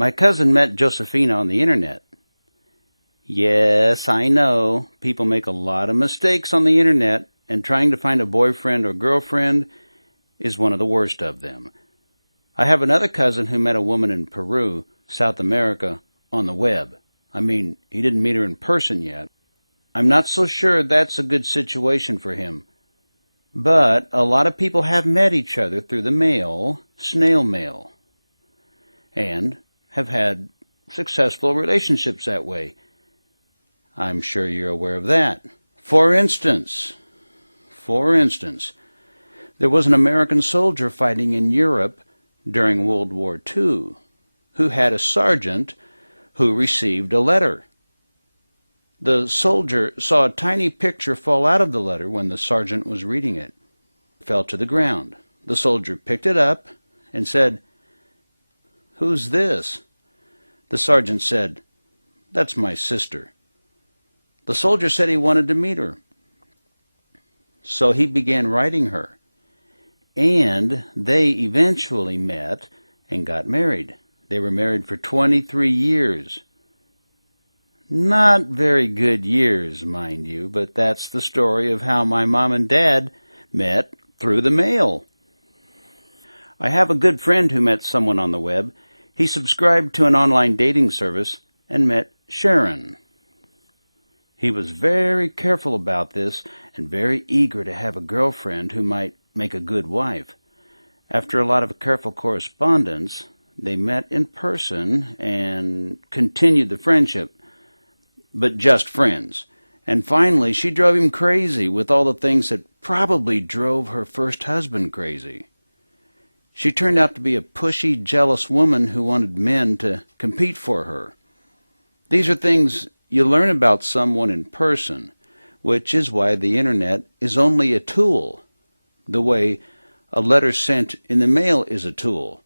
My cousin met Josefina on the internet. Yes, I know. People make a lot of mistakes on the internet, and trying to find a boyfriend or girlfriend is one of the worst of them. I have another cousin who met a woman in Peru, South America, on the web. I mean, he didn't meet her in person yet. I'm not so sure that's a good situation for him. But a lot of people have met each other through the mail, snail mail, and have had successful relationships that way. I'm sure you're aware of that. For instance, there was an American soldier fighting in Europe during World War II who had a sergeant who received a letter. The soldier saw a tiny picture fall out of the letter when the sergeant was reading it. It fell to the ground. The soldier picked it up and said, "Who's this?" The sergeant said, "That's my sister." The soldier said he wanted to meet her. So he began writing her. And they eventually met and got married. They were married for 23 years. Not very good years, mind you, but that's the story of how my mom and dad met through the mail. I have a good friend who met someone on the web. He subscribed to an online dating service and met Sharon. He was very careful about this and very eager to have a girlfriend who might make a good wife. After a lot of careful correspondence, they met in person and continued the friendship, but just friends. And finally, she drove him crazy with all the things that probably drove her first husband crazy. She turned out to be a pushy, jealous woman who wanted men to compete for her. These are things you learn about someone in person, which is why the internet is only a tool, the way a letter sent in the mail is a tool.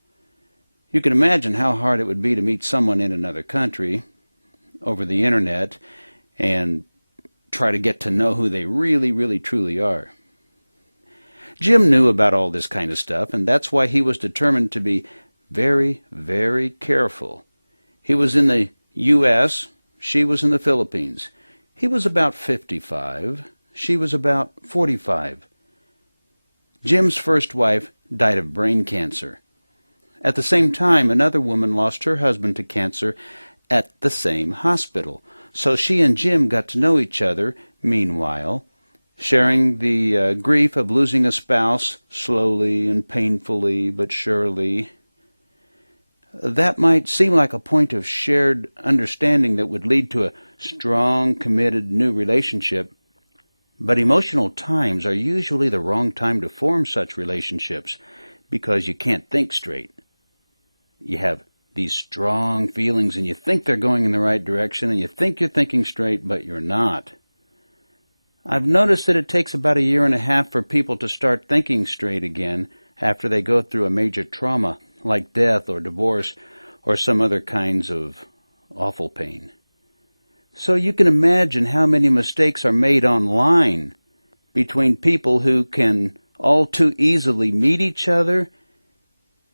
You can imagine how hard it would be to meet someone in another country over the internet and try to get to know who they really, really, truly are. Jim knew about all this kind of stuff, and that's why he was determined to be very, very careful. He was in the U.S., she was in the Philippines. He was about 55, she was about 45. Jim's first wife died of brain cancer. At the same time, another woman lost her husband to cancer at the same hospital. So she and Jim got to know each other, meanwhile, sharing the grief of losing a spouse slowly and painfully but surely. That might seem like a point of shared understanding that would lead to a strong, committed new relationship, but emotional times are usually the wrong time to form such relationships because you can't think straight. You have these strong feelings and you think they're going in the right direction and you think you're thinking straight, but you're not. I've noticed that it takes about 1.5 years for people to start thinking straight again after they go through a major trauma like death or divorce or some other kinds of awful pain. So you can imagine how many mistakes are made online between people who can all too easily meet each other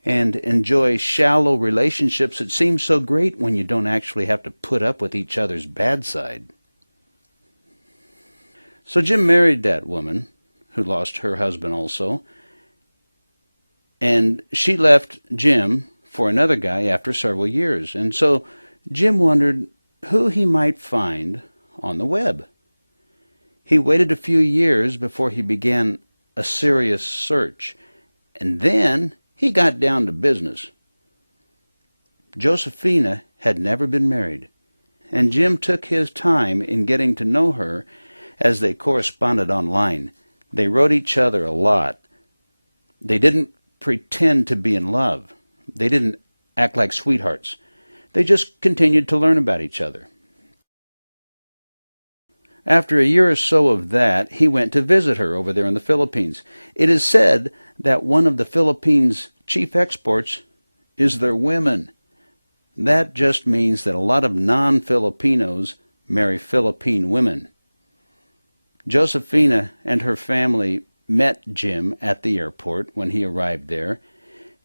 and enjoy shallow relationships that seem so great when you don't actually have to put up with each other's bad side. So Jim married that woman, who lost her husband also, and she left Jim for another guy after several years. And so Jim wondered who he might find on the web. He waited a few years before he began a serious search, and then he got down to business. Josefina had never been married, and Jim took his time in getting to know her as they corresponded online. They wrote each other a lot. They didn't pretend to be in love. They didn't act like sweethearts. They just continued to learn about each other. After a year or so of that, he went to visit her over there in the Philippines. It is said that one of the Philippines' chief exports is their women. That just means that a lot of non-Filipinos marry Philippine women. Josefina and her family met Jim at the airport when he arrived there,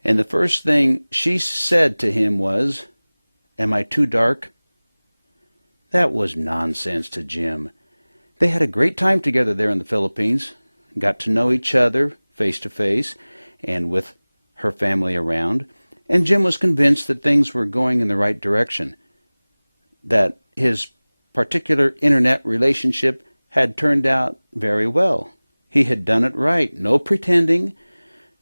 and the first thing she said to him was, Am I too dark? That was nonsense to Jim. They had a great time together there in the Philippines, got to know each other face to face and with her family around, and Jim was convinced that things were going in the right direction, that his particular internet relationship had turned out very well. He had done it right. No pretending,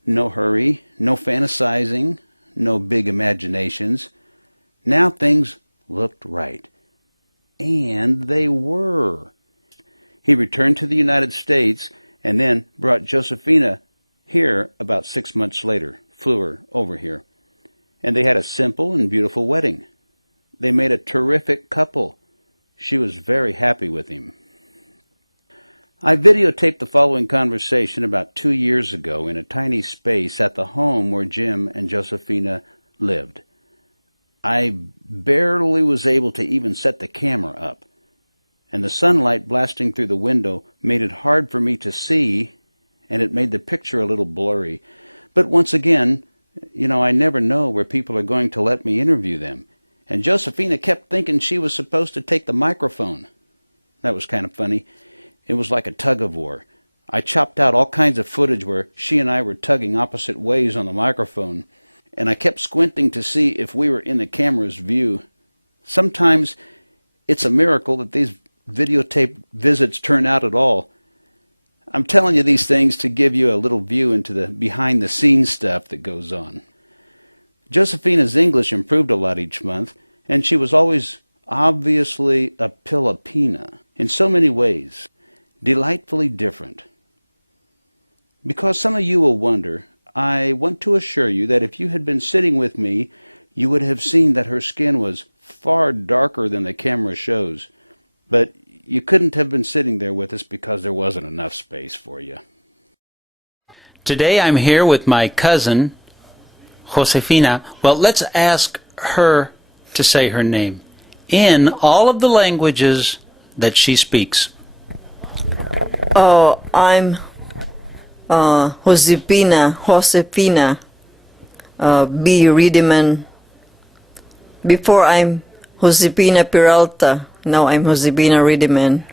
no hurry, no fantasizing, no big imaginations. Now things looked right. And they were. He returned to the United States and then brought Josefina here about 6 months later, flew her over here. And they had a simple and beautiful wedding. They made a terrific couple. She was very happy with him. I videotaped the following conversation about 2 years ago in a tiny space at the home where Jim and Josefina lived. I barely was able to even set the camera up, and the sunlight blasting through the window made it hard for me to see, and it made the picture a little blurry. But once again, I never know where people are going to let me interview them. And Josefina kept thinking she was supposed to take the microphone. That was kind of funny. It was like a tug-of-war. I chopped out all kinds of footage where she and I were tugging opposite ways on the microphone, and I kept squinting to see if we were in the camera's view. Sometimes it's a miracle that these videotape visits turn out at all. I'm telling you these things to give you a little view into the behind-the-scenes stuff that goes on. Josefina's English improved a lot each month, and she was always obviously a Pilipina in so many ways, delightfully different. Because some of you will wonder, I want to assure you that if you had been sitting with me, you would have seen that her skin was far darker than the camera shows. But you couldn't have been sitting there with us because there wasn't enough space for you. Today I'm here with my cousin, Josefina. Well, let's ask her to say her name in all of the languages that she speaks. Oh, I'm Josefina, B. Riedemann. Before I'm Josefina Peralta, now I'm Josefina Riedemann.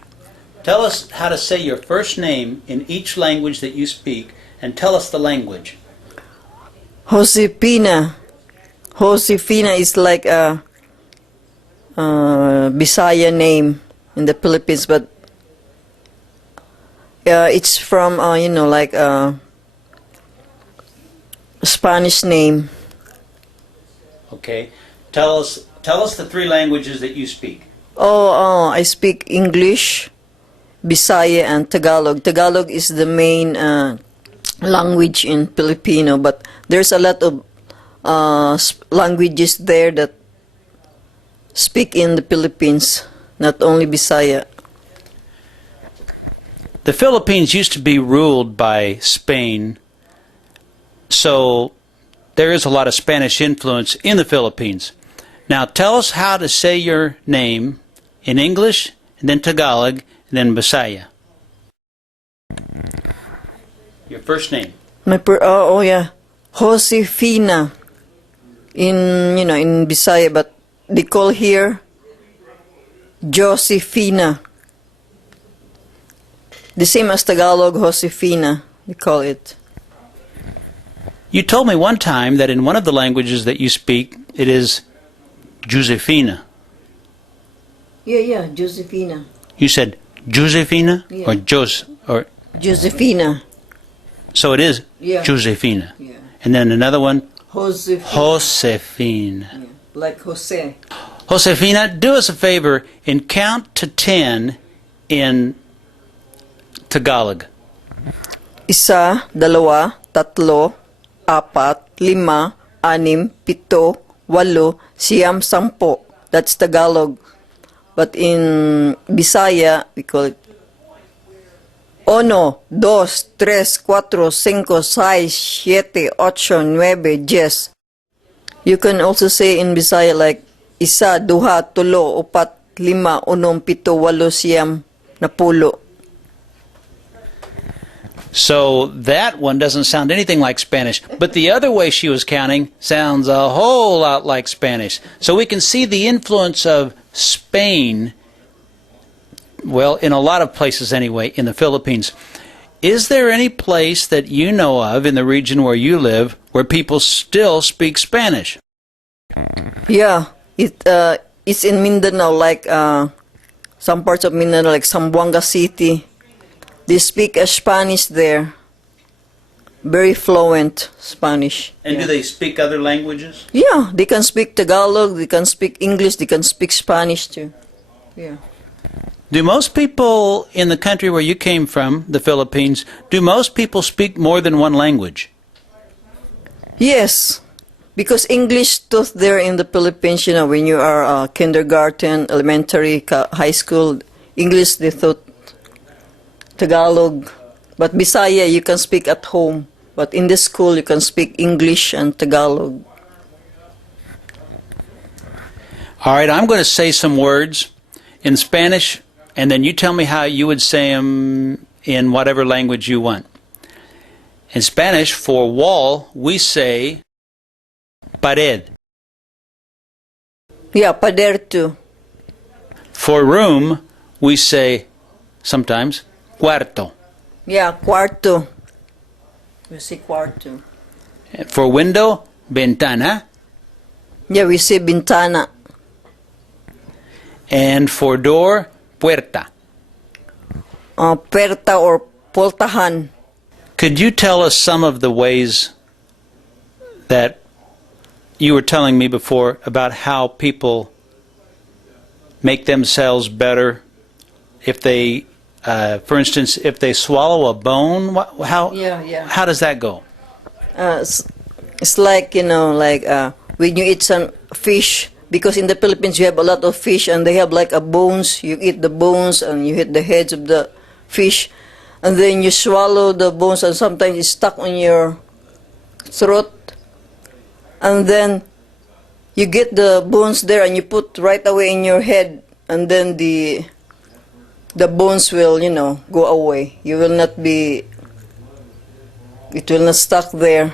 Tell us how to say your first name in each language that you speak, and tell us the language. Josefina. Josefina is like a Bisaya name in the Philippines, but it's from like a Spanish name. Okay. Tell us the three languages that you speak. I speak English, Bisaya, and Tagalog. Tagalog is the main language in Filipino, but there's a lot of languages there that speak in the Philippines, not only Bisaya. The Philippines used to be ruled by Spain, so there is a lot of Spanish influence in the Philippines. Now tell us how to say your name in English, and then Tagalog, and then Bisaya. Your first name. Josefina in Bisaya, but they call here Josefina. The same as Tagalog, Josefina, they call it. You told me one time that in one of the languages that you speak, it is Josefina. Yeah, Josefina. You said Josefina, Yeah. or Josefina. So it is Josefina. Yeah. And then another one, Josefina. Josefina. Like Jose. Josefina, do us a favor and count to 10 in Tagalog. Isa, dalawa, tatlo, apat, lima, anim, pito, walo, siyam, sampo. That's Tagalog. But in Bisaya, we call it uno, dos, tres, cuatro, cinco, seis, siete, ocho, nueve, 10. You can also say in Bisaya like isa, duha, tulo, upat, lima, unom, pito, walo, siyam, napulo. So that one doesn't sound anything like Spanish. But the other way she was counting sounds a whole lot like Spanish. So we can see the influence of Spain, well, in a lot of places anyway, in the Philippines. Is there any place that you know of in the region where you live where people still speak Spanish? Yeah, it's in Mindanao, like some parts of Mindanao, like Zamboanga City. They speak Spanish there. Very fluent Spanish. And do they speak other languages? Yeah, they can speak Tagalog, they can speak English, they can speak Spanish too. Yeah. Do most people in the country where you came from, the Philippines, do most people speak more than one language? Yes, because English taught there in the Philippines, you know, when you are kindergarten, elementary, high school, English they taught Tagalog. But Bisaya you can speak at home. But in the school you can speak English and Tagalog. All right, I'm going to say some words in Spanish, and then you tell me how you would say them in whatever language you want. In Spanish, for wall, we say pared. Yeah, pader too. For room, we say sometimes cuarto. Yeah, cuarto. We say cuarto. For window, ventana. Yeah, we say bintana. And for door, puerta. Perta or poltahan. Could you tell us some of the ways that you were telling me before about how people make themselves better if they, for instance, if they swallow a bone? How does that go? It's like, you know, like when you eat some fish, because in the Philippines you have a lot of fish and they have like a bones. You eat the bones and you hit the heads of the fish, and then you swallow the bones and sometimes it's stuck on your throat, and then you get the bones there and you put right away in your head, and then the bones will, you know, go away. You will not be, it will not stuck there.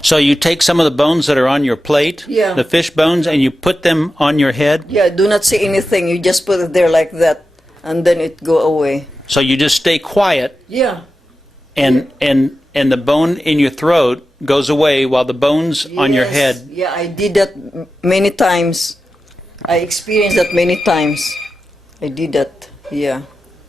So you take some of the bones that are on your plate, Yeah. the fish bones, and you put them on your head? Yeah, do not say anything. You just put it there like that, and then it go away. So you just stay quiet, Yeah. and the bone in your throat goes away while the bones on your Yes. head. Yeah, I did that many times. I experienced that many times. I did that. Yeah,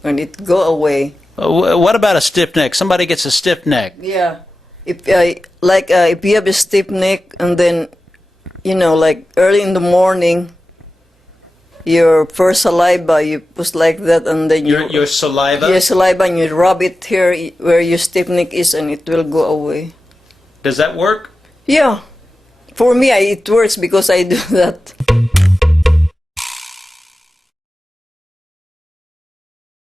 and it go away. What about a stiff neck? Somebody gets a stiff neck. Yeah, if if you have a stiff neck and then, you know, like early in the morning, your first saliva you push like that, and then Your saliva? your saliva, and you rub it here where your stiff neck is, and it will go away. Does that work? Yeah, for me, it works because I do that.